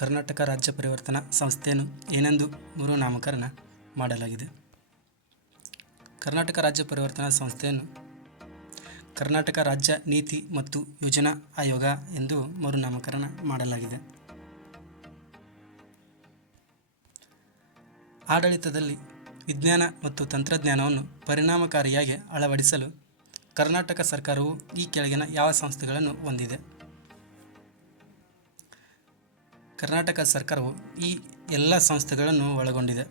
ಕರ್ನಾಟಕ ರಾಜ್ಯ ಪರಿವರ್ತನಾ ಸಂಸ್ಥೆಯನ್ನು ಏನೆಂದು ಮರುನಾಮಕರಣ ಮಾಡಲಾಗಿದೆ? ಕರ್ನಾಟಕ ರಾಜ್ಯ ಪರಿವರ್ತನಾ ಸಂಸ್ಥೆಯನ್ನು ಕರ್ನಾಟಕ ರಾಜ್ಯ ನೀತಿ ಮತ್ತು ಯೋಜನಾ ಆಯೋಗ ಎಂದು ಮರುನಾಮಕರಣ ಮಾಡಲಾಗಿದೆ. ಆಡಳಿತದಲ್ಲಿ ವಿಜ್ಞಾನ ಮತ್ತು ತಂತ್ರಜ್ಞಾನವನ್ನು ಪರಿಣಾಮಕಾರಿಯಾಗಿ ಅಳವಡಿಸಲು ಕರ್ನಾಟಕ ಸರ್ಕಾರವು ಈ ಕೆಳಗಿನ ಯಾವ ಸಂಸ್ಥೆಗಳನ್ನು ಹೊಂದಿದೆ? ಕರ್ನಾಟಕ ಸರ್ಕಾರವು ಈ ಎಲ್ಲ ಸಂಸ್ಥೆಗಳನ್ನು ಒಳಗೊಂಡಿದೆ.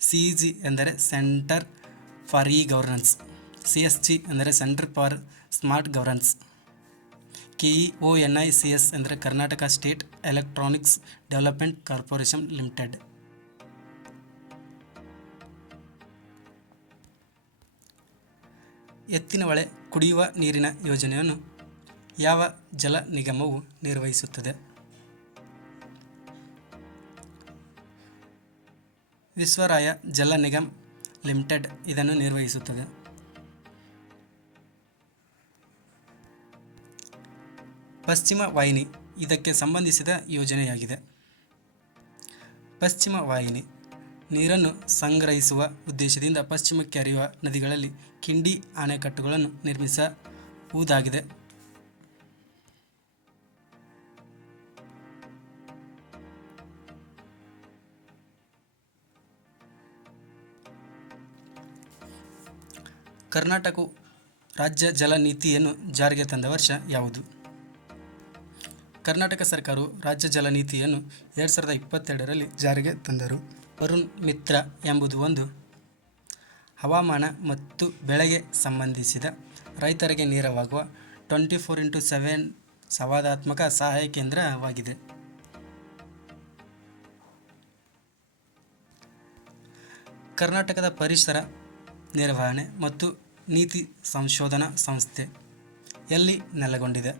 CEG ಎಂದರೆ ಸೆಂಟರ್ ಫಾರ್ ಗವರ್ನೆನ್ಸ್, CSG ಎಂದರೆ centre for smart governance, KEONICS ಎಂದರೆ Karnataka state electronics development corporation limited. Yettinahole ಕುಡಿಯುವ ನೀರಿನ ಯೋಜನೆಯನ್ನು ಯಾವ ಜಲ ನಿಗಮವು ನಿರ್ವಹಿಸುತ್ತದೆ? ವಿಶ್ವರಾಯ ಜಲ ನಿಗಮ್ ಲಿಮಿಟೆಡ್ ಇದನ್ನು ನಿರ್ವಹಿಸುತ್ತದೆ. ಪಶ್ಚಿಮ ವಾಹಿನಿ ಇದಕ್ಕೆ ಸಂಬಂಧಿಸಿದ ಯೋಜನೆಯಾಗಿದೆ. ಪಶ್ಚಿಮ ವಾಹಿನಿ ನೀರನ್ನು ಸಂಗ್ರಹಿಸುವ ಉದ್ದೇಶದಿಂದ ಪಶ್ಚಿಮಕ್ಕೆ ಹರಿಯುವ ನದಿಗಳಲ್ಲಿ ಕಿಂಡಿ ಅಣೆಕಟ್ಟುಗಳನ್ನು ನಿರ್ಮಿಸುವುದಾಗಿದೆ. ಕರ್ನಾಟಕವು ರಾಜ್ಯ ಜಲ ನೀತಿಯನ್ನು ಜಾರಿಗೆ ತಂದ ವರ್ಷ ಯಾವುದು? ಕರ್ನಾಟಕ ಸರ್ಕಾರವು ರಾಜ್ಯ ಜಲ ನೀತಿಯನ್ನು 2022ರಲ್ಲಿ ಜಾರಿಗೆ ತಂದರು. ವರುಣ್ ಮಿತ್ರ ಎಂಬುದು ಒಂದು ಹವಾಮಾನ ಮತ್ತು ಬೆಳೆಗೆ ಸಂಬಂಧಿಸಿದ ರೈತರಿಗೆ ನೆರವಾಗುವ 24x7 ಸಂವಾದಾತ್ಮಕ ಸಹಾಯ ಕೇಂದ್ರವಾಗಿದೆ. ಕರ್ನಾಟಕದ ಪರಿಸರ ನಿರ್ವಹಣೆ ಮತ್ತು ನೀತಿ ಸಂಶೋಧನಾ ಸಂಸ್ಥೆ ಎಲ್ಲಿ ನೆಲೆಗೊಂಡಿದೆ?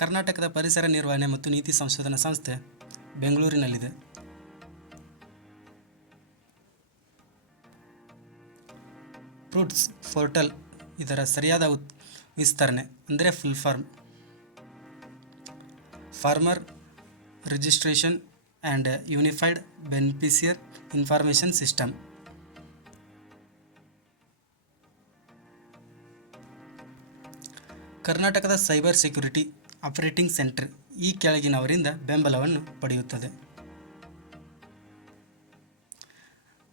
ಕರ್ನಾಟಕದ ಪರಿಸರ ನಿರ್ವಹಣೆ ಮತ್ತು ನೀತಿ ಸಂಶೋಧನಾ ಸಂಸ್ಥೆ ಬೆಂಗಳೂರಿನಲ್ಲಿದೆ. ಫ್ರೂಟ್ಸ್ ಪೋರ್ಟಲ್ ಇದರ ಸರಿಯಾದ ವಿಸ್ತರಣೆ ಅಂದರೆ full form farmer registration and unified beneficiary information system. ಕರ್ನಾಟಕದ ಸೈಬರ್ ಸೆಕ್ಯುರಿಟಿ ಆಪರೇಟಿಂಗ್ ಸೆಂಟರ್ ಈ ಕೆಳಗಿನವರಿಂದ ಬೆಂಬಲವನ್ನು ಪಡೆಯುತ್ತದೆ.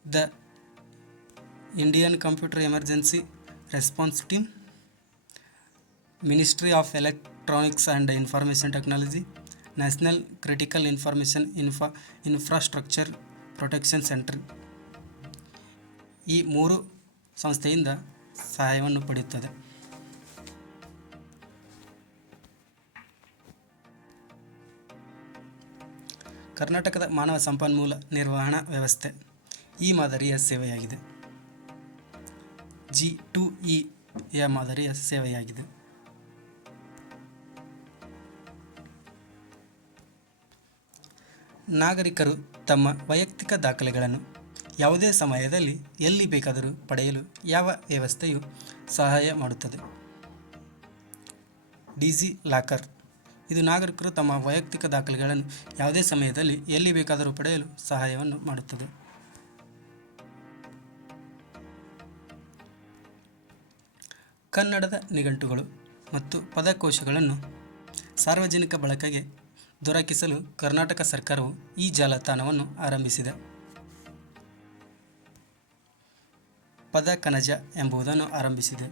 The Indian computer emergency response team, ministry of electronics and information technology, national critical information infrastructure protection centre ಈ ಮೂರು ಸಂಸ್ಥೆಯಿಂದ ಸಹಾಯವನ್ನು ಪಡೆಯುತ್ತದೆ. ಕರ್ನಾಟಕದ ಮಾನವ ಸಂಪನ್ಮೂಲ ನಿರ್ವಹಣಾ ವ್ಯವಸ್ಥೆ ಈ ಮಾದರಿಯ ಸೇವೆಯಾಗಿದೆ. G2E ಮಾದರಿಯ ಸೇವೆಯಾಗಿದೆ. ನಾಗರಿಕರು ತಮ್ಮ ವೈಯಕ್ತಿಕ ದಾಖಲೆಗಳನ್ನು ಯಾವುದೇ ಸಮಯದಲ್ಲಿ ಎಲ್ಲಿ ಬೇಕಾದರೂ ಪಡೆಯಲು ಯಾವ ವ್ಯವಸ್ಥೆಯು ಸಹಾಯ ಮಾಡುತ್ತದೆ? ಡಿಜಿ ಲಾಕರ್ ಇದು ನಾಗರಿಕರು ತಮ್ಮ ವೈಯಕ್ತಿಕ ದಾಖಲೆಗಳನ್ನು ಯಾವುದೇ ಸಮಯದಲ್ಲಿ ಎಲ್ಲಿ ಬೇಕಾದರೂ ಪಡೆಯಲು ಸಹಾಯವನ್ನು ಮಾಡುತ್ತದೆ. ಕನ್ನಡದ ನಿಘಂಟುಗಳು ಮತ್ತು ಪದಕೋಶಗಳನ್ನು ಸಾರ್ವಜನಿಕ ಬಳಕೆಗೆ ದೊರಕಿಸಲು ಕರ್ನಾಟಕ ಸರ್ಕಾರವು ಈ ಜಾಲತಾಣವನ್ನು ಆರಂಭಿಸಿದೆ. ಪದ ಕಣಜ ಎಂಬುದನ್ನು ಆರಂಭಿಸಿದೆ.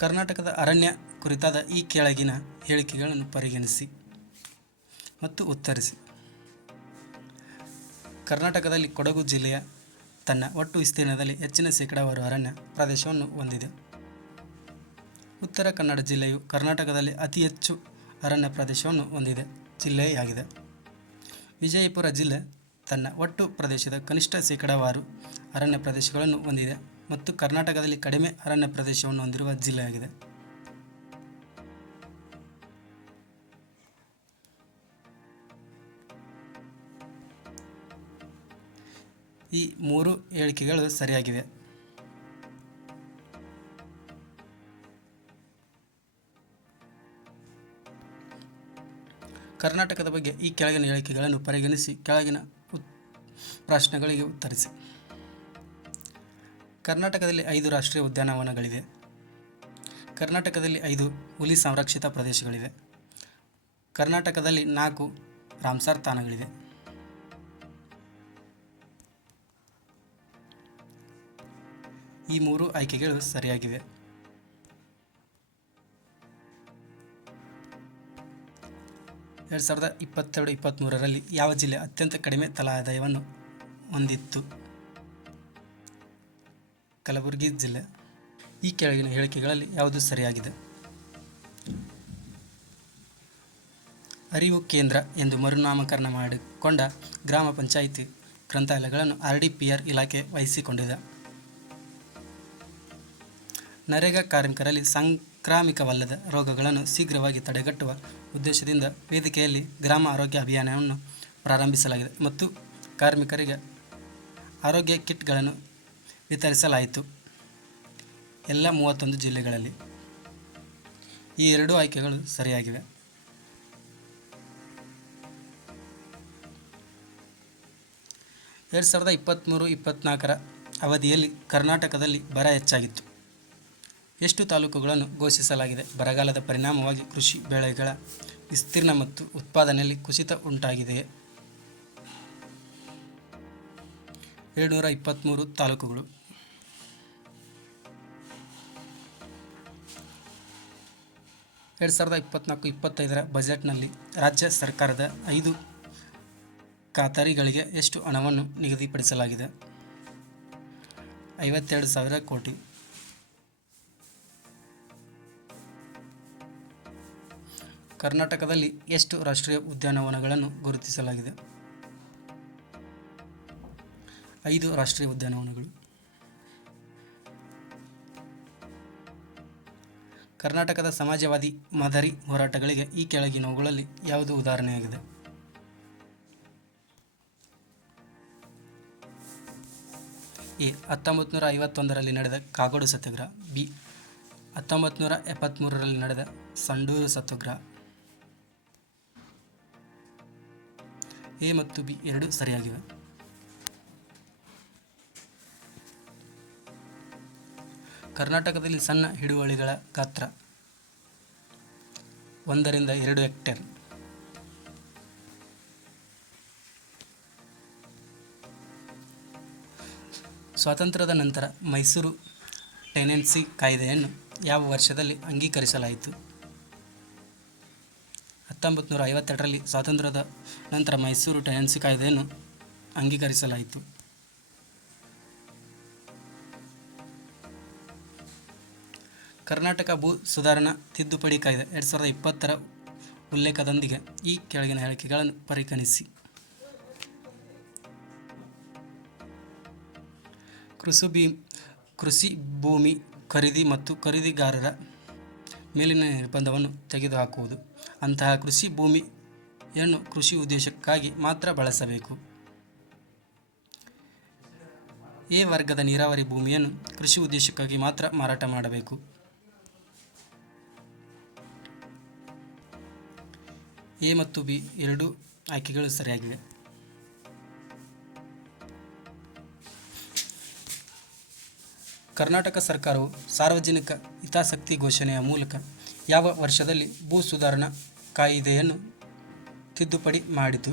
ಕರ್ನಾಟಕದ ಅರಣ್ಯ ಕುರಿತಾದ ಈ ಕೆಳಗಿನ ಹೇಳಿಕೆಗಳನ್ನು ಪರಿಗಣಿಸಿ ಮತ್ತು ಉತ್ತರಿಸಿ. ಕರ್ನಾಟಕದಲ್ಲಿ ಕೊಡಗು ಜಿಲ್ಲೆಯ ತನ್ನ ಒಟ್ಟು ವಿಸ್ತೀರ್ಣದಲ್ಲಿ ಹೆಚ್ಚಿನ ಶೇಕಡಾವಾರು ಅರಣ್ಯ ಪ್ರದೇಶವನ್ನು ಹೊಂದಿದೆ. ಉತ್ತರ ಕನ್ನಡ ಜಿಲ್ಲೆಯು ಕರ್ನಾಟಕದಲ್ಲಿ ಅತಿ ಹೆಚ್ಚು ಅರಣ್ಯ ಪ್ರದೇಶವನ್ನು ಹೊಂದಿದೆ ಜಿಲ್ಲೆಯಾಗಿದೆ. ವಿಜಯಪುರ ಜಿಲ್ಲೆ ತನ್ನ ಒಟ್ಟು ಪ್ರದೇಶದ ಕನಿಷ್ಠ ಶೇಕಡಾವಾರು ಅರಣ್ಯ ಪ್ರದೇಶಗಳನ್ನು ಹೊಂದಿದೆ ಮತ್ತು ಕರ್ನಾಟಕದಲ್ಲಿ ಕಡಿಮೆ ಅರಣ್ಯ ಪ್ರದೇಶವನ್ನು ಹೊಂದಿರುವ ಜಿಲ್ಲೆಯಾಗಿದೆ. ಈ 3 ಹೇಳಿಕೆಗಳು ಸರಿಯಾಗಿವೆ. ಕರ್ನಾಟಕದ ಬಗ್ಗೆ ಈ ಕೆಳಗಿನ ಹೇಳಿಕೆಗಳನ್ನು ಪರಿಗಣಿಸಿ ಕೆಳಗಿನ ಪ್ರಶ್ನೆಗಳಿಗೆ ಉತ್ತರಿಸಿ. ಕರ್ನಾಟಕದಲ್ಲಿ 5 ರಾಷ್ಟ್ರೀಯ ಉದ್ಯಾನವನಗಳಿವೆ. ಕರ್ನಾಟಕದಲ್ಲಿ 5 ಹುಲಿ ಸಂರಕ್ಷಿತ ಪ್ರದೇಶಗಳಿವೆ. ಕರ್ನಾಟಕದಲ್ಲಿ 4 ರಾಮ್ಸರ್ ತಾಣಗಳಿವೆ. ಈ 3 ಆಯ್ಕೆಗಳು ಸರಿಯಾಗಿವೆ. 2022-23ರಲ್ಲಿ ಯಾವ ಜಿಲ್ಲೆ ಅತ್ಯಂತ ಕಡಿಮೆ ತಲಾ ಆದಾಯವನ್ನು ಹೊಂದಿತ್ತು? ಕಲಬುರಗಿ ಜಿಲ್ಲೆ. ಈ ಕೆಳಗಿನ ಹೇಳಿಕೆಗಳಲ್ಲಿ ಯಾವುದು ಸರಿಯಾಗಿದೆ? ಅರಿವು ಕೇಂದ್ರ ಎಂದು ಮರುನಾಮಕರಣ ಮಾಡಿಕೊಂಡ ಗ್ರಾಮ ಪಂಚಾಯಿತಿ ಗ್ರಂಥಾಲಯಗಳನ್ನು RDPR ಇಲಾಖೆ ವಹಿಸಿಕೊಂಡಿದೆ. ನರೇಗಾ ಕಾರ್ಮಿಕರಲ್ಲಿ ಸಾಂಕ್ರಾಮಿಕವಲ್ಲದ ರೋಗಗಳನ್ನು ಶೀಘ್ರವಾಗಿ ತಡೆಗಟ್ಟುವ ಉದ್ದೇಶದಿಂದ ವೇದಿಕೆಯಲ್ಲಿ ಗ್ರಾಮ ಆರೋಗ್ಯ ಅಭಿಯಾನವನ್ನು ಪ್ರಾರಂಭಿಸಲಾಗಿದೆ ಮತ್ತು ಕಾರ್ಮಿಕರಿಗೆ ಆರೋಗ್ಯ ಕಿಟ್ಗಳನ್ನು ವಿತರಿಸಲಾಯಿತು. ಎಲ್ಲ 31 ಜಿಲ್ಲೆಗಳಲ್ಲಿ. ಈ 2 ಆಯ್ಕೆಗಳು ಸರಿಯಾಗಿವೆ. ಎರಡು 2023-24ರ ಅವಧಿಯಲ್ಲಿ ಕರ್ನಾಟಕದಲ್ಲಿ ಬರ ಹೆಚ್ಚಾಗಿತ್ತು. ಎಷ್ಟು ತಾಲೂಕುಗಳನ್ನು ಘೋಷಿಸಲಾಗಿದೆ? ಬರಗಾಲದ ಪರಿಣಾಮವಾಗಿ ಕೃಷಿ ಬೆಳೆಗಳ ವಿಸ್ತೀರ್ಣ ಮತ್ತು ಉತ್ಪಾದನೆಯಲ್ಲಿ ಕುಸಿತ ಉಂಟಾಗಿದೆಯೇ? 723 ತಾಲೂಕುಗಳು. 2024-25ರ ಬಜೆಟ್ನಲ್ಲಿ ರಾಜ್ಯ ಸರ್ಕಾರದ 5 ಖಾತರಿಗಳಿಗೆ ಎಷ್ಟು ಹಣವನ್ನು ನಿಗದಿಪಡಿಸಲಾಗಿದೆ? 52,000 ಕೋಟಿ. ಕರ್ನಾಟಕದಲ್ಲಿ ಎಷ್ಟು ರಾಷ್ಟ್ರೀಯ ಉದ್ಯಾನವನಗಳನ್ನು ಗುರುತಿಸಲಾಗಿದೆ? 5 ರಾಷ್ಟ್ರೀಯ ಉದ್ಯಾನವನಗಳು. ಕರ್ನಾಟಕದ ಸಮಾಜವಾದಿ ಮಾದರಿ ಹೋರಾಟಗಳಿಗೆ ಈ ಕೆಳಗಿನವುಗಳಲ್ಲಿ ಯಾವುದು ಉದಾಹರಣೆಯಾಗಿದೆ? ಎ. 1951ರಲ್ಲಿ ನಡೆದ ಕಾಗೋಡು ಸತ್ಯಾಗ್ರಹ. ಬಿ. 1973ರಲ್ಲಿ ನಡೆದ ಸಂಡೂರು ಸತ್ಯಾಗ್ರಹ. ಎ ಮತ್ತು ಬಿ ಎರಡೂ ಸರಿಯಾಗಿವೆ. ಕರ್ನಾಟಕದಲ್ಲಿ ಸಣ್ಣ ಹಿಡುವಳಿಗಳ ಗಾತ್ರ 1 ರಿಂದ 2 ಹೆಕ್ಟೇರ್. ಸ್ವಾತಂತ್ರ್ಯದ ನಂತರ ಮೈಸೂರು ಟೆನೆನ್ಸಿ ಕಾಯ್ದೆಯನ್ನು ಯಾವ ವರ್ಷದಲ್ಲಿ ಅಂಗೀಕರಿಸಲಾಯಿತು? 1952ರಲ್ಲಿ ಸ್ವಾತಂತ್ರ್ಯದ ನಂತರ ಮೈಸೂರು ಟೆನೆನ್ಸಿ ಕಾಯ್ದೆಯನ್ನು ಅಂಗೀಕರಿಸಲಾಯಿತು. ಕರ್ನಾಟಕ ಭೂ ಸುಧಾರಣಾ ತಿದ್ದುಪಡಿ ಕಾಯ್ದೆ 2020ರ ಉಲ್ಲೇಖದೊಂದಿಗೆ ಈ ಕೆಳಗಿನ ಹೇಳಿಕೆಗಳನ್ನು ಪರಿಗಣಿಸಿ. ಕೃಷಿ ಭೂಮಿ ಖರೀದಿ ಮತ್ತು ಖರೀದಿಗಾರರ ಮೇಲಿನ ನಿರ್ಬಂಧವನ್ನು ತೆಗೆದುಹಾಕುವುದು. ಅಂತಹ ಕೃಷಿ ಭೂಮಿಯನ್ನು ಕೃಷಿ ಉದ್ದೇಶಕ್ಕಾಗಿ ಮಾತ್ರ ಬಳಸಬೇಕು. ಎ ವರ್ಗದ ನೀರಾವರಿ ಭೂಮಿಯನ್ನು ಕೃಷಿ ಉದ್ದೇಶಕ್ಕಾಗಿ ಮಾತ್ರ ಮಾರಾಟ ಮಾಡಬೇಕು. ಎ ಮತ್ತು ಬಿ ಎರಡೂ ಆಯ್ಕೆಗಳು ಸರಿಯಾಗಿವೆ. ಕರ್ನಾಟಕ ಸರ್ಕಾರವು ಸಾರ್ವಜನಿಕ ಹಿತಾಸಕ್ತಿ ಘೋಷಣೆಯ ಮೂಲಕ ಯಾವ ವರ್ಷದಲ್ಲಿ ಭೂ ಸುಧಾರಣಾ ಕಾಯಿದೆಯನ್ನು ತಿದ್ದುಪಡಿ ಮಾಡಿತು?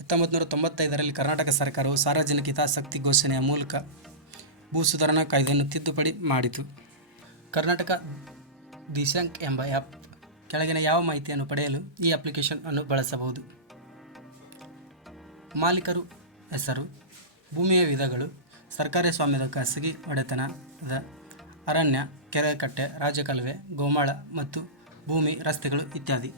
1995ರಲ್ಲಿ ಕರ್ನಾಟಕ ಸರ್ಕಾರವು ಸಾರ್ವಜನಿಕ ಹಿತಾಸಕ್ತಿ ಘೋಷಣೆಯ ಮೂಲಕ ಭೂ ಸುಧಾರಣಾ ಕಾಯ್ದೆಯನ್ನು ತಿದ್ದುಪಡಿ ಮಾಡಿತು. ಕರ್ನಾಟಕ ದಿಶಾಂಕ್ ಎಂಬ ಆ್ಯಪ್ ಕೆಳಗಿನ ಯಾವ ಮಾಹಿತಿಯನ್ನು ಪಡೆಯಲು ಈ ಅಪ್ಲಿಕೇಶನ್ ಅನ್ನು ಬಳಸಬಹುದು? ಮಾಲೀಕರು ಹೆಸರು, ಭೂಮಿಯ ವಿಧಗಳು, ಸರ್ಕಾರಿ ಸ್ವಾಮ್ಯದ ಖಾಸಗಿ ಒಡೆತನದ ಅರಣ್ಯ, ಕೆರೆ ಕಟ್ಟೆ, ರಾಜಕಾಲುವೆ, ಗೋಮಾಳ ಮತ್ತು ಭೂಮಿ, ರಸ್ತೆಗಳು ಇತ್ಯಾದಿ.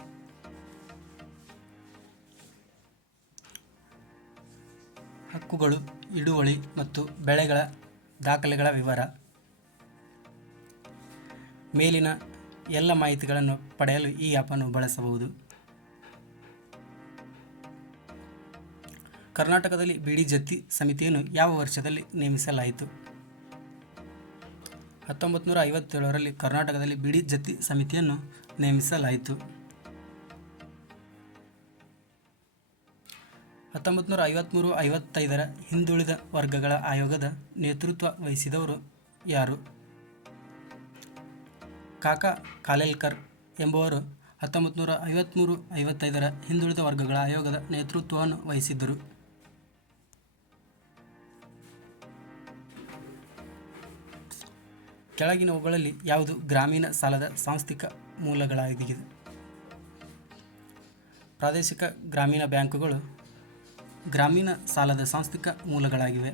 ಹಕ್ಕುಗಳು, ಹಿಡುವಳಿ ಮತ್ತು ಬೆಳೆಗಳ ದಾಖಲೆಗಳ ವಿವರ. ಮೇಲಿನ ಎಲ್ಲ ಮಾಹಿತಿಗಳನ್ನು ಪಡೆಯಲು ಈ ಆ್ಯಪನ್ನು ಬಳಸಬಹುದು. ಕರ್ನಾಟಕದಲ್ಲಿ ಬಿಡಿ ಜತ್ತಿ ಸಮಿತಿಯನ್ನು ಯಾವ ವರ್ಷದಲ್ಲಿ ನೇಮಿಸಲಾಯಿತು? 1957ರಲ್ಲಿ ಕರ್ನಾಟಕದಲ್ಲಿ ಬಿಡಿ ಜತ್ತಿ ಸಮಿತಿಯನ್ನು ನೇಮಿಸಲಾಯಿತು. 1953-55ರ ಹಿಂದುಳಿದ ವರ್ಗಗಳ ಆಯೋಗದ ನೇತೃತ್ವ ವಹಿಸಿದವರು ಯಾರು? ಕಾಕಾ ಕಾಲೇಲ್ಕರ್ ಎಂಬುವರು 1953-55ರ ಹಿಂದುಳಿದ ವರ್ಗಗಳ ಆಯೋಗದ ನೇತೃತ್ವವನ್ನು ವಹಿಸಿದ್ದರು. ಕೆಳಗಿನವುಗಳಲ್ಲಿ ಯಾವುದು ಗ್ರಾಮೀಣ ಸಾಲದ ಸಾಂಸ್ಥಿಕ ಮೂಲಗಳಾಗಿದೆ? ಪ್ರಾದೇಶಿಕ ಗ್ರಾಮೀಣ ಬ್ಯಾಂಕುಗಳು ಗ್ರಾಮೀಣ ಸಾಲದ ಸಾಂಸ್ಥಿಕ ಮೂಲಗಳಾಗಿವೆ.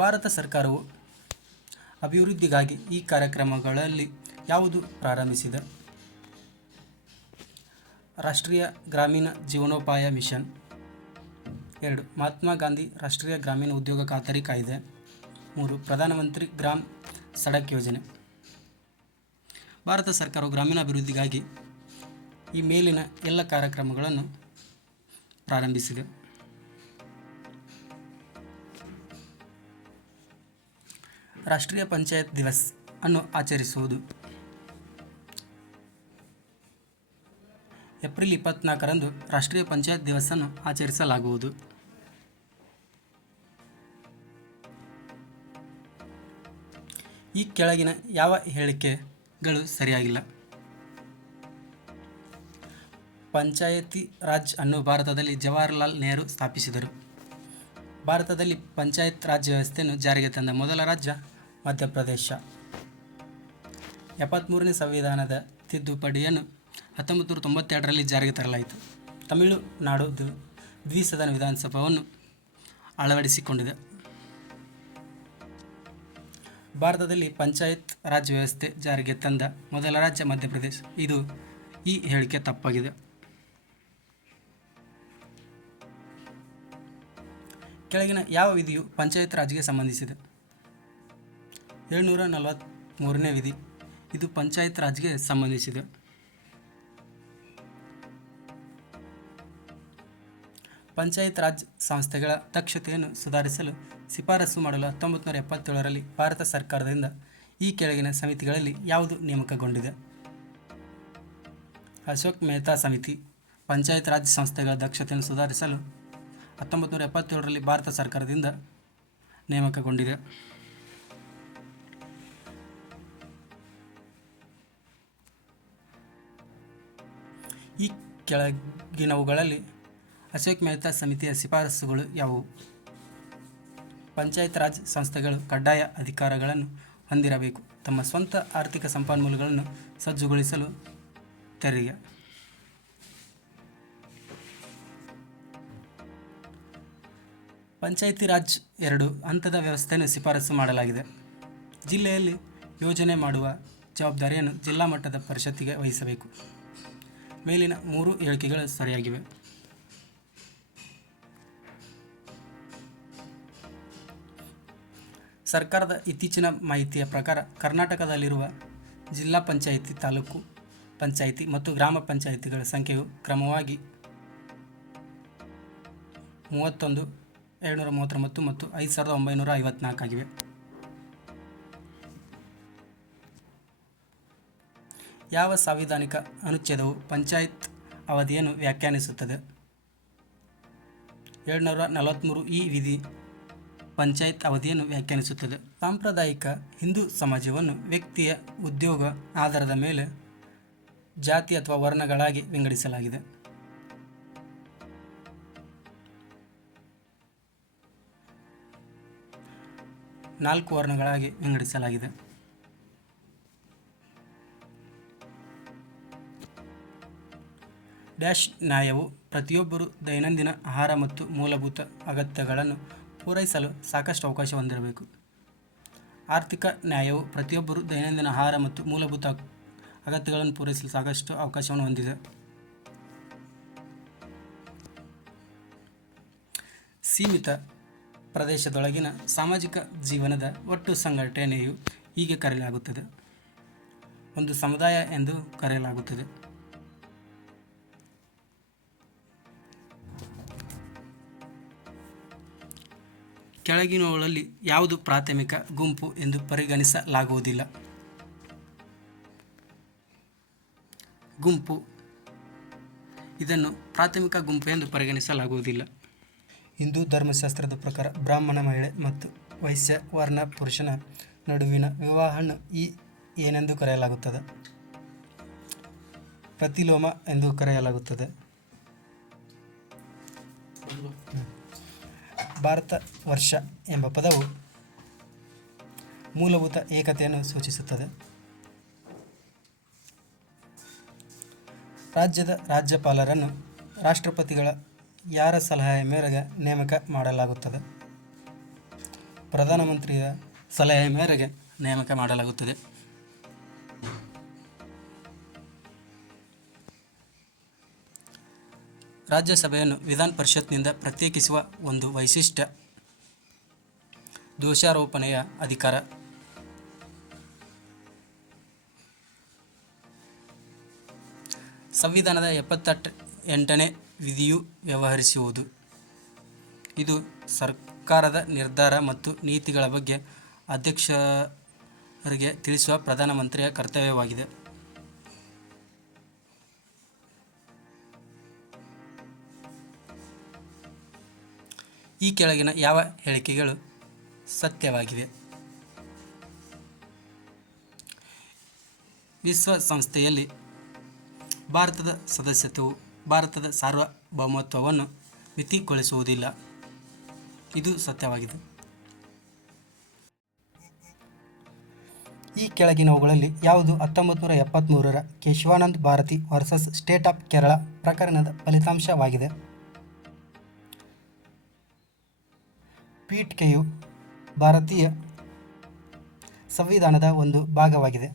ಭಾರತ ಸರ್ಕಾರವು ಅಭಿವೃದ್ಧಿಗಾಗಿ ಈ ಕಾರ್ಯಕ್ರಮಗಳಲ್ಲಿ ಯಾವುದು ಪ್ರಾರಂಭಿಸಿದೆ? ರಾಷ್ಟ್ರೀಯ ಗ್ರಾಮೀಣ ಜೀವನೋಪಾಯ ಮಿಷನ್. 2. ಮಹಾತ್ಮ ಗಾಂಧಿ ರಾಷ್ಟ್ರೀಯ ಗ್ರಾಮೀಣ ಉದ್ಯೋಗ ಖಾತರಿ ಕಾಯ್ದೆ. 3. ಪ್ರಧಾನಮಂತ್ರಿ ಗ್ರಾಮ್ ಸಡಕ್ ಯೋಜನೆ. ಭಾರತ ಸರ್ಕಾರವು ಗ್ರಾಮೀಣ ಅಭಿವೃದ್ಧಿಗಾಗಿ ಈ ಮೇಲಿನ ಎಲ್ಲ ಕಾರ್ಯಕ್ರಮಗಳನ್ನು ಪ್ರಾರಂಭಿಸಿದೆ. ರಾಷ್ಟ್ರೀಯ ಪಂಚಾಯತ್ ದಿವಸ್ ಅನ್ನು ಆಚರಿಸುವುದು ಏಪ್ರಿಲ್ 24ರಂದು ರಾಷ್ಟ್ರೀಯ ಪಂಚಾಯತ್ ದಿವಸನ್ನು ಆಚರಿಸಲಾಗುವುದು. ಈ ಕೆಳಗಿನ ಯಾವ ಹೇಳಿಕೆಗಳು ಸರಿಯಾಗಿಲ್ಲ? ಪಂಚಾಯತಿ ರಾಜ್ ಅನ್ನು ಭಾರತದಲ್ಲಿ ಜವಾಹರಲಾಲ್ ನೆಹರು ಸ್ಥಾಪಿಸಿದರು. ಭಾರತದಲ್ಲಿ ಪಂಚಾಯತ್ ರಾಜ್ ವ್ಯವಸ್ಥೆಯನ್ನು ಜಾರಿಗೆ ತಂದ ಮೊದಲ ರಾಜ್ಯ ಮಧ್ಯಪ್ರದೇಶ. 73ನೇ ಸಂವಿಧಾನದ ತಿದ್ದುಪಡಿಯನ್ನು 1992ರಲ್ಲಿ ಜಾರಿಗೆ ತರಲಾಯಿತು. ತಮಿಳುನಾಡು ದ್ವಿಸದನ ವಿಧಾನಸಭೆಯನ್ನು ಅಳವಡಿಸಿಕೊಂಡಿದೆ. ಭಾರತದಲ್ಲಿ ಪಂಚಾಯತ್ ರಾಜ್ ವ್ಯವಸ್ಥೆ ಜಾರಿಗೆ ತಂದ ಮೊದಲ ರಾಜ್ಯ ಮಧ್ಯಪ್ರದೇಶ. ಈ ಹೇಳಿಕೆ ತಪ್ಪಾಗಿದೆ. ಕೆಳಗಿನ ಯಾವ ವಿಧಿಯು ಪಂಚಾಯತ್ ರಾಜ್ಗೆ ಸಂಬಂಧಿಸಿದೆ? 743ನೇ ವಿಧಿ. ಇದು ಪಂಚಾಯತ್ ರಾಜ್ಗೆ ಸಂಬಂಧಿಸಿದೆ. ಪಂಚಾಯತ್ ರಾಜ್ ಸಂಸ್ಥೆಗಳ ದಕ್ಷತೆಯನ್ನು ಸುಧಾರಿಸಲು ಶಿಫಾರಸು ಮಾಡಲು 1977ರಲ್ಲಿ ಭಾರತ ಸರ್ಕಾರದಿಂದ ಈ ಕೆಳಗಿನ ಸಮಿತಿಗಳಲ್ಲಿ ಯಾವುದು ನೇಮಕಗೊಂಡಿದೆ? ಅಶೋಕ್ ಮೆಹ್ತಾ ಸಮಿತಿ. ಪಂಚಾಯತ್ ರಾಜ್ ಸಂಸ್ಥೆಗಳ ದಕ್ಷತೆಯನ್ನು ಸುಧಾರಿಸಲು 1977ರಲ್ಲಿ ಭಾರತ ಸರ್ಕಾರದಿಂದ ನೇಮಕಗೊಂಡಿದೆ. ಈ ಕೆಳಗಿನವುಗಳಲ್ಲಿ ಅಶೋಕ್ ಮೆಹ್ತಾ ಸಮಿತಿಯ ಶಿಫಾರಸುಗಳು ಯಾವುವು? ಪಂಚಾಯತ್ ರಾಜ್ ಸಂಸ್ಥೆಗಳು ಕಡ್ಡಾಯ ಅಧಿಕಾರಗಳನ್ನು ಹೊಂದಿರಬೇಕು. ತಮ್ಮ ಸ್ವಂತ ಆರ್ಥಿಕ ಸಂಪನ್ಮೂಲಗಳನ್ನು ಸಜ್ಜುಗೊಳಿಸಲು ತೆರಿಗೆ. ಪಂಚಾಯತಿ ರಾಜ್ 2 ಹಂತದ ವ್ಯವಸ್ಥೆಯನ್ನು ಶಿಫಾರಸು ಮಾಡಲಾಗಿದೆ. ಜಿಲ್ಲೆಯಲ್ಲಿ ಯೋಜನೆ ಮಾಡುವ ಜವಾಬ್ದಾರಿಯನ್ನು ಜಿಲ್ಲಾ ಮಟ್ಟದ ಪರಿಷತ್ತಿಗೆ ವಹಿಸಬೇಕು. ಮೇಲಿನ 3 ಹೇಳಿಕೆಗಳು ಸರಿಯಾಗಿವೆ. ಸರ್ಕಾರದ ಇತ್ತೀಚಿನ ಮಾಹಿತಿಯ ಪ್ರಕಾರ ಕರ್ನಾಟಕದಲ್ಲಿರುವ ಜಿಲ್ಲಾ ಪಂಚಾಯಿತಿ, ತಾಲೂಕು ಪಂಚಾಯಿತಿ ಮತ್ತು ಗ್ರಾಮ ಪಂಚಾಯಿತಿಗಳ ಸಂಖ್ಯೆಯು ಕ್ರಮವಾಗಿ 31, 739 ಮತ್ತು 5954 ಆಗಿವೆ. ಯಾವ ಸಾಂವಿಧಾನಿಕ ಅನುಚ್ಛೇದವು ಪಂಚಾಯತ್ ಅವಧಿಯನ್ನು ವ್ಯಾಖ್ಯಾನಿಸುತ್ತದೆ? 743 ಈ ವಿಧಿ ಪಂಚಾಯತ್ ಅವಧಿಯನ್ನು ವ್ಯಾಖ್ಯಾನಿಸುತ್ತದೆ. ಸಾಂಪ್ರದಾಯಿಕ ಹಿಂದೂ ಸಮಾಜವನ್ನು ವ್ಯಕ್ತಿಯ ಉದ್ಯೋಗ ಆಧಾರದ ಮೇಲೆ ಜಾತಿ ಅಥವಾ ವರ್ಣಗಳಾಗಿ ವಿಂಗಡಿಸಲಾಗಿದೆ. ನಾಲ್ಕು ವರ್ಣಗಳಾಗಿ ವಿಂಗಡಿಸಲಾಗಿದೆ. ಡ್ಯಾಶ್ ನ್ಯಾಯವು ಪ್ರತಿಯೊಬ್ಬರು ದೈನಂದಿನ ಆಹಾರ ಮತ್ತು ಮೂಲಭೂತ ಅಗತ್ಯಗಳನ್ನು ಪೂರೈಸಲು ಸಾಕಷ್ಟು ಅವಕಾಶ ಹೊಂದಿರಬೇಕು. ಆರ್ಥಿಕ ನ್ಯಾಯವು ಪ್ರತಿಯೊಬ್ಬರು ದೈನಂದಿನ ಆಹಾರ ಮತ್ತು ಮೂಲಭೂತ ಅಗತ್ಯಗಳನ್ನು ಪೂರೈಸಲು ಸಾಕಷ್ಟು ಅವಕಾಶವನ್ನು ಹೊಂದಿದೆ. ಸೀಮಿತ ಪ್ರದೇಶದೊಳಗಿನ ಸಾಮಾಜಿಕ ಜೀವನದ ಒಟ್ಟು ಸಂಘಟನೆಯು ಹೀಗೆ ಕರೆಯಲಾಗುತ್ತದೆ. ಒಂದು ಸಮುದಾಯ ಎಂದು ಕರೆಯಲಾಗುತ್ತದೆ. ಕೆಳಗಿನವುಗಳಲ್ಲಿ ಯಾವುದು ಪ್ರಾಥಮಿಕ ಗುಂಪು ಎಂದು ಪರಿಗಣಿಸಲಾಗುವುದಿಲ್ಲ? ಗುಂಪು ಇದನ್ನು ಪ್ರಾಥಮಿಕ ಗುಂಪು ಎಂದು ಪರಿಗಣಿಸಲಾಗುವುದಿಲ್ಲ. ಹಿಂದೂ ಧರ್ಮಶಾಸ್ತ್ರದ ಪ್ರಕಾರ ಬ್ರಾಹ್ಮಣ ಮಹಿಳೆ ಮತ್ತು ವೈಶ್ಯ ವರ್ಣ ಪುರುಷನ ನಡುವಿನ ವಿವಾಹವನ್ನು ಏನೆಂದು ಕರೆಯಲಾಗುತ್ತದೆ? ಪ್ರತಿಲೋಮ ಎಂದು ಕರೆಯಲಾಗುತ್ತದೆ. ಭಾರತ ವರ್ಷ ಎಂಬ ಪದವು ಮೂಲಭೂತ ಏಕತೆಯನ್ನು ಸೂಚಿಸುತ್ತದೆ. ರಾಜ್ಯದ ರಾಜ್ಯಪಾಲರನ್ನು ರಾಷ್ಟ್ರಪತಿಗಳ ಯಾರ ಸಲಹೆಯ ಮೇರೆಗೆ ನೇಮಕ ಮಾಡಲಾಗುತ್ತದೆ? ಪ್ರಧಾನಮಂತ್ರಿಯ ಸಲಹೆಯ ಮೇರೆಗೆ ನೇಮಕ ಮಾಡಲಾಗುತ್ತದೆ. ರಾಜ್ಯಸಭೆಯನ್ನು ವಿಧಾನ ಪರಿಷತ್ನಿಂದ ಪ್ರತ್ಯೇಕಿಸುವ ಒಂದು ವೈಶಿಷ್ಟ್ಯ ದೋಷಾರೋಪಣೆಯ ಅಧಿಕಾರ. ಸಂವಿಧಾನದ 78ನೇ ವಿಧಿಯು ವ್ಯವಹರಿಸುವುದು. ಇದು ಸರ್ಕಾರದ ನಿರ್ಧಾರ ಮತ್ತು ನೀತಿಗಳ ಬಗ್ಗೆ ಅಧ್ಯಕ್ಷರಿಗೆ ತಿಳಿಸುವ ಪ್ರಧಾನಮಂತ್ರಿಯ ಕರ್ತವ್ಯವಾಗಿದೆ. ಈ ಕೆಳಗಿನ ಯಾವ ಹೇಳಿಕೆಗಳು ಸತ್ಯವಾಗಿವೆ? ವಿಶ್ವಸಂಸ್ಥೆಯಲ್ಲಿ ಭಾರತದ ಸದಸ್ಯತ್ವವು ಭಾರತದ ಸಾರ್ವಭೌಮತ್ವವನ್ನು ಮಿತಿಗೊಳಿಸುವುದಿಲ್ಲ. ಇದು ಸತ್ಯವಾಗಿದೆ. ಈ ಕೆಳಗಿನವುಗಳಲ್ಲಿ ಯಾವುದು 1973ರ Kesavananda Bharati versus state of Kerala ಪ್ರಕರಣದ ಫಲಿತಾಂಶವಾಗಿದೆ? ಪೀಠಿಕೆಯು ಭಾರತೀಯ ಸಂವಿಧಾನದ ಒಂದು ಭಾಗವಾಗಿದೆ.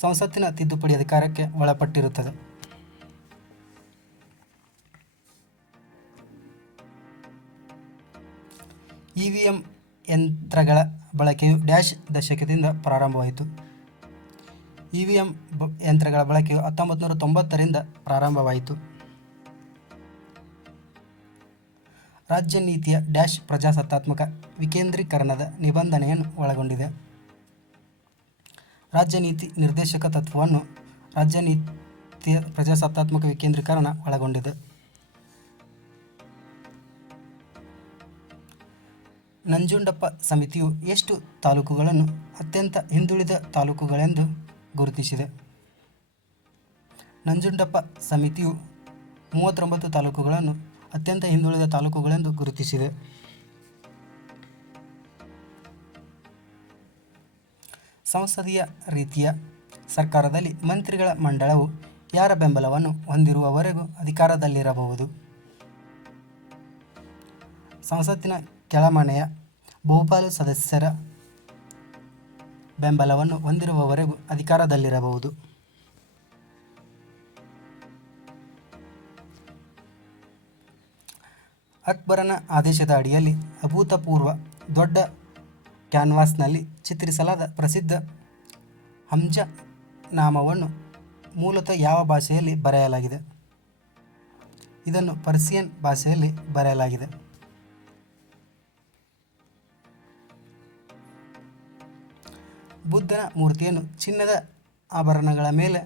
ಸಂಸತ್ತಿನ ತಿದ್ದುಪಡಿ ಅಧಿಕಾರಕ್ಕೆ ಒಳಪಟ್ಟಿರುತ್ತದೆ. ಇವಿಎಂ ಯಂತ್ರಗಳ ಬಳಕೆಯು ಡ್ಯಾಶ್ ದಶಕದಿಂದ ಪ್ರಾರಂಭವಾಯಿತು. ಇವಿಎಂ ಯಂತ್ರಗಳ ಬಳಕೆಯು 1990ರಿಂದ ಪ್ರಾರಂಭವಾಯಿತು. ರಾಜ್ಯ ನೀತಿಯ ಡ್ಯಾಶ್ ಪ್ರಜಾಸತ್ತಾತ್ಮಕ ವಿಕೇಂದ್ರೀಕರಣದ ನಿಬಂಧನೆಯನ್ನು ಒಳಗೊಂಡಿದೆ. ರಾಜ್ಯ ನೀತಿ ನಿರ್ದೇಶಕ ತತ್ವವನ್ನು ರಾಜ್ಯ ನೀತಿಯ ಪ್ರಜಾಸತ್ತಾತ್ಮಕ ವಿಕೇಂದ್ರೀಕರಣ ಒಳಗೊಂಡಿದೆ. ನಂಜುಂಡಪ್ಪ ಸಮಿತಿಯು ಎಷ್ಟು ತಾಲೂಕುಗಳನ್ನು ಅತ್ಯಂತ ಹಿಂದುಳಿದ ತಾಲೂಕುಗಳೆಂದು ಗುರುತಿಸಿದೆ? ನಂಜುಂಡಪ್ಪ ಸಮಿತಿಯು 39 ತಾಲೂಕುಗಳನ್ನು ಅತ್ಯಂತ ಹಿಂದುಳಿದ ತಾಲೂಕುಗಳೆಂದು ಗುರುತಿಸಿದೆ. ಸಂಸದೀಯ ರೀತಿಯ ಸರ್ಕಾರದಲ್ಲಿ ಮಂತ್ರಿಗಳ ಮಂಡಳವು ಯಾರ ಬೆಂಬಲವನ್ನು ಹೊಂದಿರುವವರೆಗೂ ಅಧಿಕಾರದಲ್ಲಿರಬಹುದು? ಸಂಸತ್ತಿನ ಕೆಳಮನೆಯ ಬಹುಪಾಲು ಸದಸ್ಯರ ಬೆಂಬಲವನ್ನು ಹೊಂದಿರುವವರೆಗೂ ಅಧಿಕಾರದಲ್ಲಿರಬಹುದು. ಅಕ್ಬರನ ಆದೇಶದ ಅಡಿಯಲ್ಲಿ ಅಭೂತಪೂರ್ವ ದೊಡ್ಡ ಕ್ಯಾನ್ವಾಸ್ನಲ್ಲಿ ಚಿತ್ರಿಸಲಾದ ಪ್ರಸಿದ್ಧ ಹಂಜನಾಮವನ್ನು ಮೂಲತಃ ಯಾವ ಭಾಷೆಯಲ್ಲಿ ಬರೆಯಲಾಗಿದೆ? ಇದನ್ನು ಪರ್ಷಿಯನ್ ಭಾಷೆಯಲ್ಲಿ ಬರೆಯಲಾಗಿದೆ. ಬುದ್ಧನ ಮೂರ್ತಿಯನ್ನು ಚಿನ್ನದ ಆಭರಣಗಳ ಮೇಲೆ,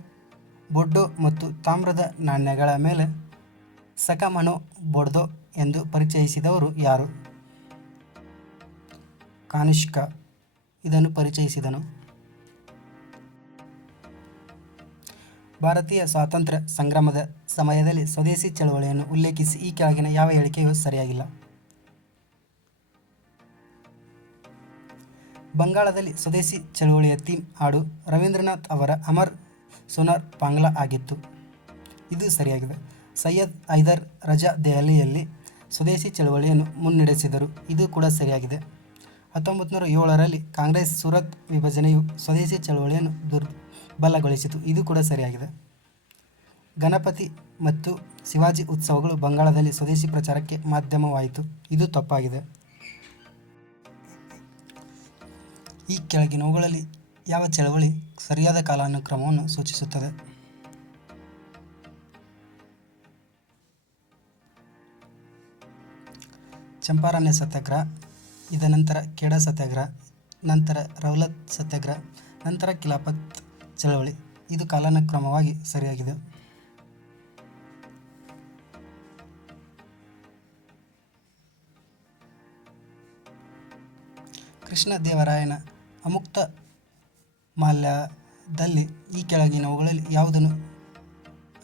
ಬೊಡ್ಡೋ ಮತ್ತು ತಾಮ್ರದ ನಾಣ್ಯಗಳ ಮೇಲೆ ಸಕಮನೋ ಬೊಡ್ದೋ ಎಂದು ಪರಿಚಯಿಸಿದವರು ಯಾರು? ಕಾನಿಷ್ಕ ಇದನ್ನು ಪರಿಚಯಿಸಿದನು. ಭಾರತೀಯ ಸ್ವಾತಂತ್ರ್ಯ ಸಂಗ್ರಾಮದ ಸಮಯದಲ್ಲಿ ಸ್ವದೇಶಿ ಚಳವಳಿಯನ್ನು ಉಲ್ಲೇಖಿಸಿ ಈ ಕೆಳಗಿನ ಯಾವ ಹೇಳಿಕೆಯೂ ಸರಿಯಾಗಿಲ್ಲ? ಬಂಗಾಳದಲ್ಲಿ ಸ್ವದೇಶಿ ಚಳವಳಿಯ ಥೀಮ್ ಹಾಡು ರವೀಂದ್ರನಾಥ್ ಅವರ ಅಮರ್ ಸೋನಾರ್ ಬಾಂಗ್ಲಾ ಆಗಿತ್ತು. ಇದು ಸರಿಯಾಗಿದೆ. ಸೈಯದ್ ಹೈದರ್ ರಜಾ ದೆಹಲಿಯಲ್ಲಿ ಸ್ವದೇಶಿ ಚಳವಳಿಯನ್ನು ಮುನ್ನಡೆಸಿದರು. ಇದು ಕೂಡ ಸರಿಯಾಗಿದೆ. 1907ರಲ್ಲಿ ಕಾಂಗ್ರೆಸ್ ಸೂರತ್ ವಿಭಜನೆಯು ಸ್ವದೇಶಿ ಚಳವಳಿಯನ್ನು ದುರ್ಬಲಗೊಳಿಸಿತು. ಇದು ಕೂಡ ಸರಿಯಾಗಿದೆ. ಗಣಪತಿ ಮತ್ತು ಶಿವಾಜಿ ಉತ್ಸವಗಳು ಬಂಗಾಳದಲ್ಲಿ ಸ್ವದೇಶಿ ಪ್ರಚಾರಕ್ಕೆ ಮಾಧ್ಯಮವಾಯಿತು. ಇದು ತಪ್ಪಾಗಿದೆ. ಈ ಕೆಳಗಿನವುಗಳಲ್ಲಿ ಯಾವ ಚಳವಳಿ ಸರಿಯಾದ ಕಾಲಾನುಕ್ರಮವನ್ನು ಸೂಚಿಸುತ್ತದೆ? ಚಂಪಾರಣ್ಯ ಸತ್ಯಾಗ್ರಹ, ಇದನಂತರ ಖೇಡಾ ಸತ್ಯಾಗ್ರಹ, ನಂತರ ರೌಲತ್ ಸತ್ಯಾಗ್ರಹ, ನಂತರ ಖಿಲಾಫತ್ ಚಳವಳಿ. ಇದು ಕಾಲಾನುಕ್ರಮವಾಗಿ ಸರಿಯಾಗಿದೆ. ಕೃಷ್ಣ ದೇವರಾಯನ ಅಮುಕ್ತ ಮಾಲ್ಯದಲ್ಲಿ ಈ ಕೆಳಗಿನವುಗಳಲ್ಲಿ ಯಾವುದನ್ನು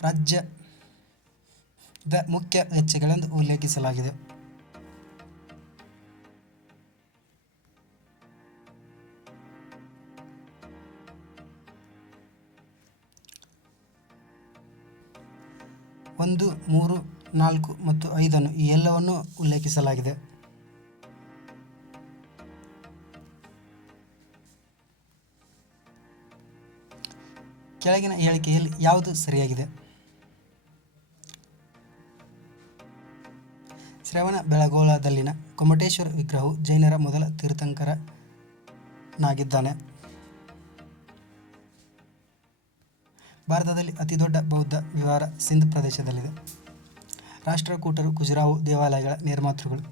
ರಾಜ್ಯದ ಮುಖ್ಯ ವೆಚ್ಚಗಳೆಂದು ಉಲ್ಲೇಖಿಸಲಾಗಿದೆ? ಒಂದು, 3, 4 ಮತ್ತು 5 ಈ ಎಲ್ಲವನ್ನೂ ಉಲ್ಲೇಖಿಸಲಾಗಿದೆ. ಕೆಳಗಿನ ಹೇಳಿಕೆಯಲ್ಲಿ ಯಾವುದು ಸರಿಯಾಗಿದೆ? ಶ್ರವಣ ಬೆಳಗೊಳದಲ್ಲಿನ ಗೊಮ್ಮಟೇಶ್ವರ ವಿಗ್ರಹವು ಜೈನರ ಮೊದಲ ತೀರ್ಥಂಕರನಾಗಿದ್ದಾನೆ. ಭಾರತದಲ್ಲಿ ಅತಿದೊಡ್ಡ ಬೌದ್ಧ ವಿಹಾರ ಸಿಂಧ್ ಪ್ರದೇಶದಲ್ಲಿದೆ. ರಾಷ್ಟ್ರಕೂಟರು ಖಜುರಾಹೋ ದೇವಾಲಯಗಳ ನಿರ್ಮಾತೃಗಳು.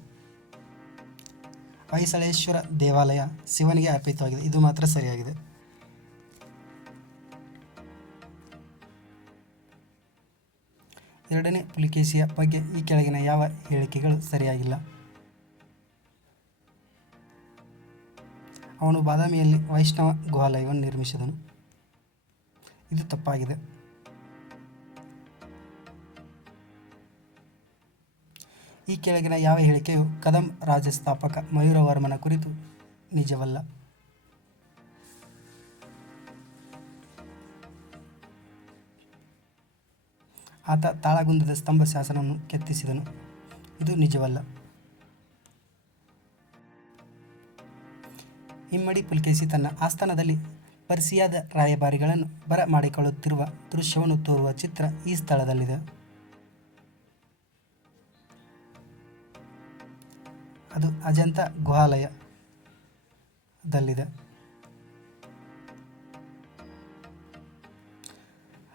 ಹೊಯ್ಸಳೇಶ್ವರ ದೇವಾಲಯ ಶಿವನಿಗೆ ಅರ್ಪಿತವಾಗಿದೆ. ಇದು ಮಾತ್ರ ಸರಿಯಾಗಿದೆ. ಎರಡನೇ ಪುಲಿಕೇಶಿಯ ಬಗ್ಗೆ ಈ ಕೆಳಗಿನ ಯಾವ ಹೇಳಿಕೆಗಳು ಸರಿಯಾಗಿಲ್ಲ? ಅವನು ಬಾದಾಮಿಯಲ್ಲಿ ವೈಷ್ಣವ ಗುಹಾಲಯವನ್ನು ನಿರ್ಮಿಸಿದನು. ಇದು ತಪ್ಪಾಗಿದೆ. ಈ ಕೆಳಗಿನ ಯಾವ ಹೇಳಿಕೆಯು ಕದಂಬ ರಾಜಸ್ಥಾಪಕ ಮಯೂರವರ್ಮನ ಕುರಿತು ನಿಜವಲ್ಲ? ಆತ ತಾಳಗುಂದದ ಸ್ತಂಭ ಶಾಸನವನ್ನು ಕೆತ್ತಿಸಿದನು. ಇದು ನಿಜವಲ್ಲ. ಇಮ್ಮಡಿ ಪುಲಿಕೇಶಿ ತನ್ನ ಆಸ್ಥಾನದಲ್ಲಿ ಪರ್ಸಿಯಾದ ರಾಯಭಾರಿಗಳನ್ನು ಬರಮಾಡಿಕೊಳ್ಳುತ್ತಿರುವ ದೃಶ್ಯವನ್ನು ತೋರುವ ಚಿತ್ರ ಈ ಸ್ಥಳದಲ್ಲಿದೆ. ಅದು ಅಜಂತ ಗುಹಾಲಯದಲ್ಲಿದೆ.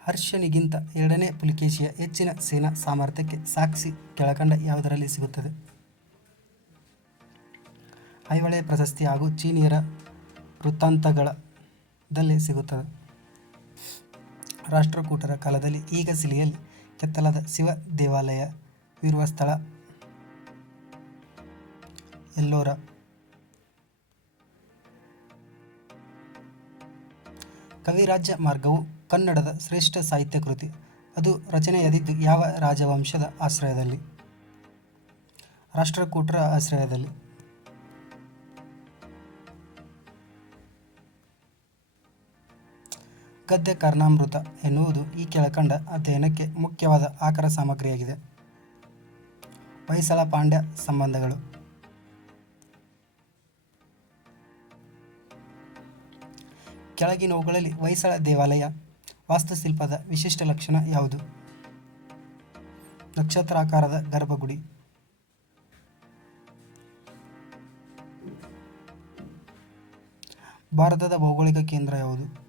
ಹರ್ಷನಿಗಿಂತ ಎರಡನೇ ಪುಲಿಕೇಶಿಯ ಹೆಚ್ಚಿನ ಸೇನಾ ಸಾಮರ್ಥ್ಯಕ್ಕೆ ಸಾಕ್ಷಿ ಕೆಳಕಂಡ ಯಾವುದರಲ್ಲಿ ಸಿಗುತ್ತದೆ? ಐಹೊಳೆ ಪ್ರಶಸ್ತಿ ಹಾಗೂ ಚೀನಿಯರ ವೃತ್ತಾಂತಗಳಲ್ಲಿ ಸಿಗುತ್ತದೆ. ರಾಷ್ಟ್ರಕೂಟರ ಕಾಲದಲ್ಲಿ ಈಗ ಶಿಲೆಯಲ್ಲಿ ಕೆತ್ತಲಾದ ಶಿವ ದೇವಾಲಯವಿರುವ ಸ್ಥಳ ಎಲ್ಲೋರ. ಕವಿರಾಜ್ಯ ಮಾರ್ಗವು ಕನ್ನಡದ ಶ್ರೇಷ್ಠ ಸಾಹಿತ್ಯ ಕೃತಿ. ಅದು ರಚನೆಯಾದದ್ದು ಯಾವ ರಾಜವಂಶದ ಆಶ್ರಯದಲ್ಲಿ? ರಾಷ್ಟ್ರಕೂಟರ ಆಶ್ರಯದಲ್ಲಿ. ಗದ್ಯ ಕರ್ಣಾಮೃತ ಎನ್ನುವುದು ಈ ಕೆಳಕಂಡ ಅಧ್ಯಯನಕ್ಕೆ ಮುಖ್ಯವಾದ ಆಕರ ಸಾಮಗ್ರಿಯಾಗಿದೆ. ಹೊಯ್ಸಳ ಪಾಂಡ್ಯ ಸಂಬಂಧಗಳು. ಕೆಳಗಿನವುಗಳಲ್ಲಿ ಹೊಯ್ಸಳ ದೇವಾಲಯ ವಾಸ್ತುಶಿಲ್ಪದ ವಿಶಿಷ್ಟ ಲಕ್ಷಣ ಯಾವುದು? ನಕ್ಷತ್ರಾಕಾರದ ಗರ್ಭಗುಡಿ. ಭಾರತದ ಭೌಗೋಳಿಕ ಕೇಂದ್ರ ಯಾವುದು?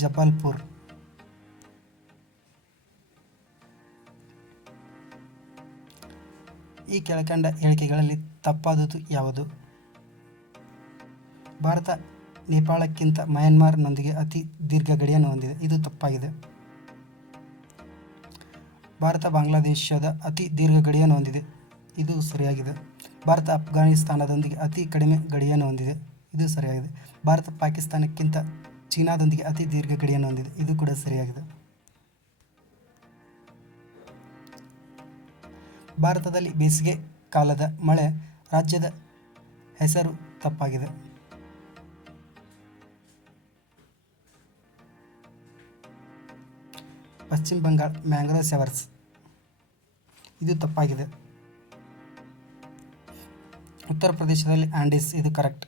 ಜಬಲ್ಪುರ್. ಈ ಕೆಳಕಂಡ ಹೇಳಿಕೆಗಳಲ್ಲಿ ತಪ್ಪಾದುದು ಯಾವುದು? ಭಾರತ ನೇಪಾಳಕ್ಕಿಂತ ಮಯನ್ಮಾರ್ನೊಂದಿಗೆ ಅತಿ ದೀರ್ಘ ಗಡಿಯನ್ನು ಹೊಂದಿದೆ. ಇದು ತಪ್ಪಾಗಿದೆ. ಭಾರತ ಬಾಂಗ್ಲಾದೇಶದ ಅತಿ ದೀರ್ಘ ಗಡಿಯನ್ನು ಹೊಂದಿದೆ. ಇದು ಸರಿಯಾಗಿದೆ. ಭಾರತ ಅಫ್ಘಾನಿಸ್ತಾನದೊಂದಿಗೆ ಅತಿ ಕಡಿಮೆ ಗಡಿಯನ್ನು ಹೊಂದಿದೆ. ಇದು ಸರಿಯಾಗಿದೆ. ಭಾರತ ಪಾಕಿಸ್ತಾನಕ್ಕಿಂತ ಚೀನಾದೊಂದಿಗೆ ಅತಿ ದೀರ್ಘ ಗಡಿಯನ್ನು ಹೊಂದಿದೆ. ಇದು ಕೂಡ ಸರಿಯಾಗಿದೆ. ಭಾರತದಲ್ಲಿ ಬೇಸಿಗೆ ಕಾಲದ ಮಳೆ ರಾಜ್ಯದ ಹೆಸರು ತಪ್ಪಾಗಿದೆ. ಪಶ್ಚಿಮ ಬಂಗಾಳ ಮ್ಯಾಂಗ್ರೋವ್ ಶವರ್ಸ್. ಇದು ತಪ್ಪಾಗಿದೆ. ಉತ್ತರ ಪ್ರದೇಶದಲ್ಲಿ ಆಂಡೀಸ್. ಇದು ಕರೆಕ್ಟ್.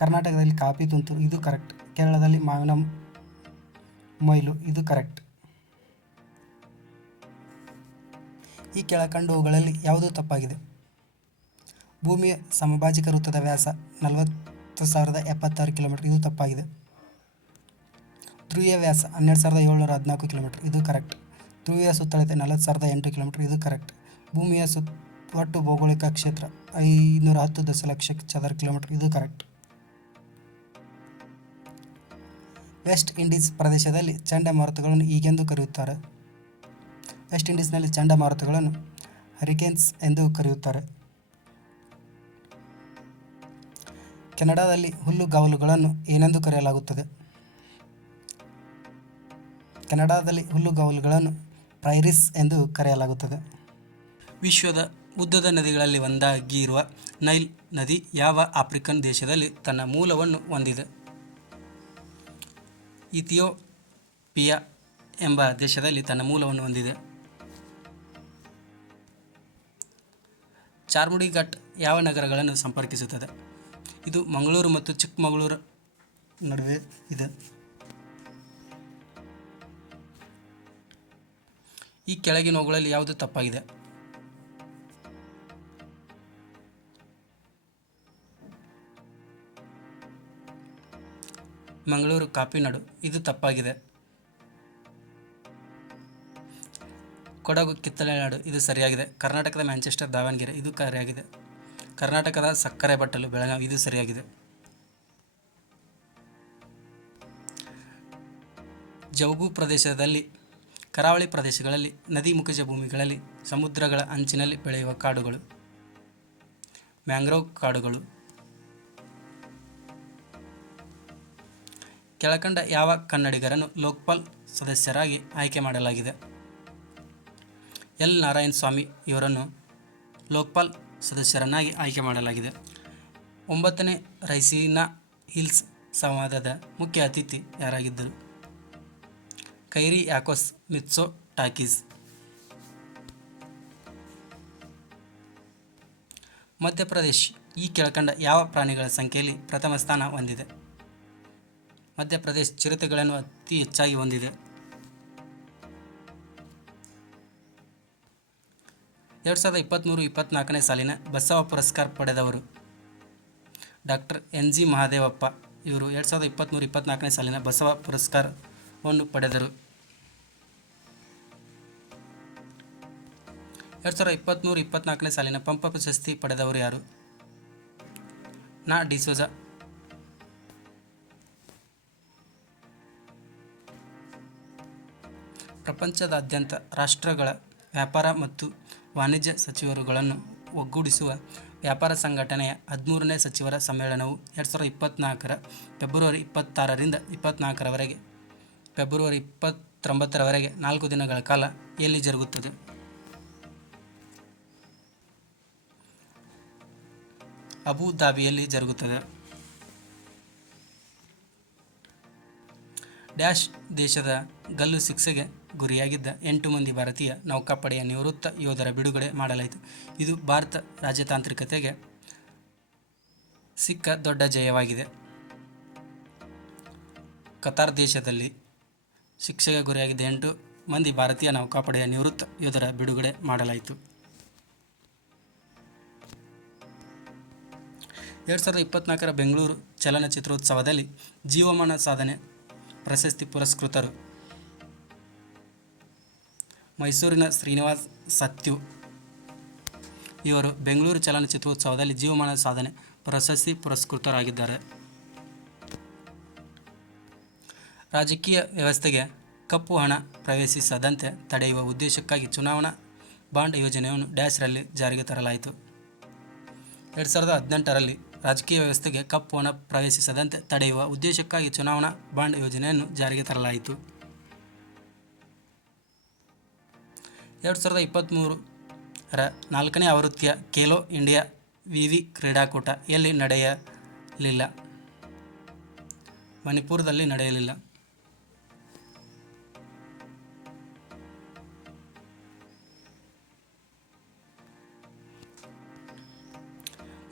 ಕರ್ನಾಟಕದಲ್ಲಿ ಕಾಫಿ ತುಂತುರು. ಇದು ಕರೆಕ್ಟ್. ಕೇರಳದಲ್ಲಿ ಮಾವಿನ ಮೊಯ್ಲು. ಇದು ಕರೆಕ್ಟ್. ಈ ಕೆಳಕಂಡವುಗಳಲ್ಲಿ ಯಾವುದು ತಪ್ಪಾಗಿದೆ? ಭೂಮಿಯ ಸಮಭಾಜಕ ವೃತ್ತದ ವ್ಯಾಸ 40,076 ಕಿಲೋಮೀಟರ್. ಇದು ತಪ್ಪಾಗಿದೆ. ಧ್ರುವೀಯ ವ್ಯಾಸ 12,714 ಕಿಲೋಮೀಟರ್. ಇದು ಕರೆಕ್ಟ್. ಧ್ರುವೀಯ ಸುತ್ತಳತೆ 40,008 ಕಿಲೋಮೀಟರ್. ಇದು ಕರೆಕ್ಟ್. ಭೂಮಿಯ ಒಟ್ಟು ಭೌಗೋಳಿಕ ಕ್ಷೇತ್ರ 510 ದಶಲಕ್ಷ ಚದರ ಕಿಲೋಮೀಟರ್. ಇದು ಕರೆಕ್ಟ್. ವೆಸ್ಟ್ ಇಂಡೀಸ್ ಪ್ರದೇಶದಲ್ಲಿ ಚಂಡಮಾರುತಗಳನ್ನು ಹೀಗೆಂದು ಕರೆಯುತ್ತಾರೆ. ವೆಸ್ಟ್ ಇಂಡೀಸ್ನಲ್ಲಿ ಚಂಡಮಾರುತಗಳನ್ನು ಹರಿಕೇನ್ಸ್ ಎಂದು ಕರೆಯುತ್ತಾರೆ. ಕೆನಡಾದಲ್ಲಿ ಹುಲ್ಲುಗಾವಲುಗಳನ್ನು ಏನೆಂದು ಕರೆಯಲಾಗುತ್ತದೆ? ಕೆನಡಾದಲ್ಲಿ ಹುಲ್ಲುಗಾವಲುಗಳನ್ನು ಪ್ರೈರಿಸ್ ಎಂದು ಕರೆಯಲಾಗುತ್ತದೆ. ವಿಶ್ವದ ಉದ್ದದ ನದಿಗಳಲ್ಲಿ ಒಂದಾಗಿರುವ ನೈಲ್ ನದಿ ಯಾವ ಆಫ್ರಿಕನ್ ದೇಶದಲ್ಲಿ ತನ್ನ ಮೂಲವನ್ನು ಹೊಂದಿದೆ? ಇಥಿಯೋಪಿಯಾ ಎಂಬ ದೇಶದಲ್ಲಿ ತನ್ನ ಮೂಲವನ್ನು ಹೊಂದಿದೆ. ಚಾರ್ಮುಡಿ ಘಾಟ್ ಯಾವ ನಗರಗಳನ್ನು ಸಂಪರ್ಕಿಸುತ್ತದೆ? ಇದು ಮಂಗಳೂರು ಮತ್ತು ಚಿಕ್ಕಮಗಳೂರು ನಡುವೆ ಇದೆ. ಈ ಕೆಳಗಿನವುಗಳಲ್ಲಿ ಯಾವುದು ತಪ್ಪಾಗಿದೆ? ಮಂಗಳೂರು ಕಾಪಿನಾಡು, ಇದು ತಪ್ಪಾಗಿದೆ. ಕೊಡಗು ಕಿತ್ತಳೆ ನಾಡು, ಇದು ಸರಿಯಾಗಿದೆ. ಕರ್ನಾಟಕದ ಮ್ಯಾಂಚೆಸ್ಟರ್ ದಾವಣಗೆರೆ, ಇದು ಸರಿಯಾಗಿದೆ. ಕರ್ನಾಟಕದ ಸಕ್ಕರೆ ಬಟ್ಟಲು ಬೆಳಗಾವಿ, ಇದು ಸರಿಯಾಗಿದೆ. ಜೌಗು ಪ್ರದೇಶದಲ್ಲಿ, ಕರಾವಳಿ ಪ್ರದೇಶಗಳಲ್ಲಿ, ನದಿ ಮುಖಜ ಭೂಮಿಗಳಲ್ಲಿ, ಸಮುದ್ರಗಳ ಅಂಚಿನಲ್ಲಿ ಬೆಳೆಯುವ ಕಾಡುಗಳು, ಮ್ಯಾಂಗ್ರೋವ್ ಕಾಡುಗಳು. ಕೆಳಕಂಡ ಯಾವ ಕನ್ನಡಿಗರನ್ನು ಲೋಕ್ಪಾಲ್ ಸದಸ್ಯರಾಗಿ ಆಯ್ಕೆ ಮಾಡಲಾಗಿದೆ? ಎಲ್ ನಾರಾಯಣ ಸ್ವಾಮಿ ಇವರನ್ನು ಲೋಕ್ಪಾಲ್ ಸದಸ್ಯರನ್ನಾಗಿ ಆಯ್ಕೆ ಮಾಡಲಾಗಿದೆ. 9ನೇ ರೈಸಿನಾ ಹಿಲ್ಸ್ ಸಂವಾದದ ಮುಖ್ಯ ಅತಿಥಿ ಯಾರಾಗಿದ್ದರು? ಕೈರಿಯಾಕೋಸ್ ಮಿತ್ಸೋಟಾಕಿಸ್. ಮಧ್ಯಪ್ರದೇಶ್ ಈ ಕೆಳಕಂಡ ಯಾವ ಪ್ರಾಣಿಗಳ ಸಂಖ್ಯೆಯಲ್ಲಿ ಪ್ರಥಮ ಸ್ಥಾನ ಹೊಂದಿದೆ? ಮಧ್ಯಪ್ರದೇಶ್ ಚಿರತೆಗಳನ್ನು ಅತಿ ಹೆಚ್ಚಾಗಿ ಹೊಂದಿದೆ. 2023-24ನೇ ಸಾಲಿನ ಬಸವ ಪುರಸ್ಕಾರ ಪಡೆದವರು ಡಾಕ್ಟರ್ NG ಮಹಾದೇವಪ್ಪ. ಇವರು 2023-24ನೇ ಸಾಲಿನ ಬಸವ ಪುರಸ್ಕಾರವನ್ನು ಪಡೆದರು. 2023-24ನೇ ಸಾಲಿನ ಪಂಪ ಪ್ರಶಸ್ತಿ ಪಡೆದವರು ಯಾರು? ನಾ ಡಿಸೋಜ. ಪ್ರಪಂಚದಾದ್ಯಂತ ರಾಷ್ಟ್ರಗಳ ವ್ಯಾಪಾರ ಮತ್ತು ವಾಣಿಜ್ಯ ಸಚಿವರುಗಳನ್ನು ಒಗ್ಗೂಡಿಸುವ ವ್ಯಾಪಾರ ಸಂಘಟನೆಯ 13ನೇ ಸಚಿವರ ಸಮ್ಮೇಳನವು 2024ರ ಫೆಬ್ರವರಿ 26ರಿಂದ 24ರವರೆಗೆ ಫೆಬ್ರವರಿ 29ರವರೆಗೆ 4 ದಿನಗಳ ಕಾಲ ಎಲ್ಲಿ ಜರುಗುತ್ತದೆ? ಅಬುಧಾಬಿಯಲ್ಲಿ ಜರುಗುತ್ತದೆ. ಡ್ಯಾಶ್ ದೇಶದ ಗಲ್ಲು ಶಿಕ್ಷೆಗೆ ಗುರಿಯಾಗಿದ್ದ 8 ಮಂದಿ ಭಾರತೀಯ ನೌಕಾಪಡೆಯ ನಿವೃತ್ತ ಯೋಧರ ಬಿಡುಗಡೆ ಮಾಡಲಾಯಿತು. ಇದು ಭಾರತ ರಾಜತಾಂತ್ರಿಕತೆಗೆ ಸಿಕ್ಕ ದೊಡ್ಡ ಜಯವಾಗಿದೆ. ಕತಾರ್ ದೇಶದಲ್ಲಿ ಶಿಕ್ಷೆಗೆ ಗುರಿಯಾಗಿದ್ದ 8 ಮಂದಿ ಭಾರತೀಯ ನೌಕಾಪಡೆಯ ನಿವೃತ್ತ ಯೋಧರ ಬಿಡುಗಡೆ ಮಾಡಲಾಯಿತು. 2024ರ ಬೆಂಗಳೂರು ಚಲನಚಿತ್ರೋತ್ಸವದಲ್ಲಿ ಜೀವಮಾನ ಸಾಧನೆ ಪ್ರಶಸ್ತಿ ಪುರಸ್ಕೃತರು: ಮೈಸೂರಿನ ಶ್ರೀನಿವಾಸ್ ಸತ್ಯು. ಇವರು ಬೆಂಗಳೂರು ಚಲನಚಿತ್ರೋತ್ಸವದಲ್ಲಿ ಜೀವಮಾನ ಸಾಧನೆ ಪ್ರಶಸ್ತಿ ಪುರಸ್ಕೃತರಾಗಿದ್ದಾರೆ. ರಾಜಕೀಯ ವ್ಯವಸ್ಥೆಗೆ ಕಪ್ಪು ಹಣ ಪ್ರವೇಶಿಸದಂತೆ ತಡೆಯುವ ಉದ್ದೇಶಕ್ಕಾಗಿ ಚುನಾವಣಾ ಬಾಂಡ್ ಯೋಜನೆಯನ್ನು ಡ್ಯಾಶ್ರಲ್ಲಿ ಜಾರಿಗೆ ತರಲಾಯಿತು. 2018ರಲ್ಲಿ ರಾಜಕೀಯ ವ್ಯವಸ್ಥೆಗೆ ಕಪ್ಪು ಹಣ ಪ್ರವೇಶಿಸದಂತೆ ತಡೆಯುವ ಉದ್ದೇಶಕ್ಕಾಗಿ ಚುನಾವಣಾ ಬಾಂಡ್ ಯೋಜನೆಯನ್ನು ಜಾರಿಗೆ ತರಲಾಯಿತು. 2023ರ 4ನೇ ಆವೃತ್ತಿಯ ಖೇಲೋ ಇಂಡಿಯಾ ವಿವಿ ಕ್ರೀಡಾಕೂಟ ಎಲ್ಲಿ ನಡೆಯಲಿಲ್ಲ? ಮಣಿಪುರದಲ್ಲಿ ನಡೆಯಲಿಲ್ಲ.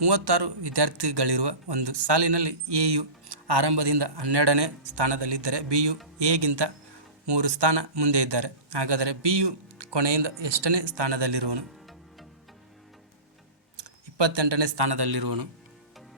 36 ವಿದ್ಯಾರ್ಥಿಗಳಿರುವ ಒಂದು ಸಾಲಿನಲ್ಲಿ ಎಯು ಆರಂಭದಿಂದ 12ನೇ ಸ್ಥಾನದಲ್ಲಿದ್ದರೆ ಬಿಯು ಎಗಿಂತ 3 ಸ್ಥಾನ ಮುಂದೆ ಇದ್ದಾರೆ. ಹಾಗಾದರೆ ಬಿಯು ಕೊನೆಯಿಂದ ಎಷ್ಟನೇ ಸ್ಥಾನದಲ್ಲಿರುವನು? 28ನೇ ಸ್ಥಾನದಲ್ಲಿರುವನು.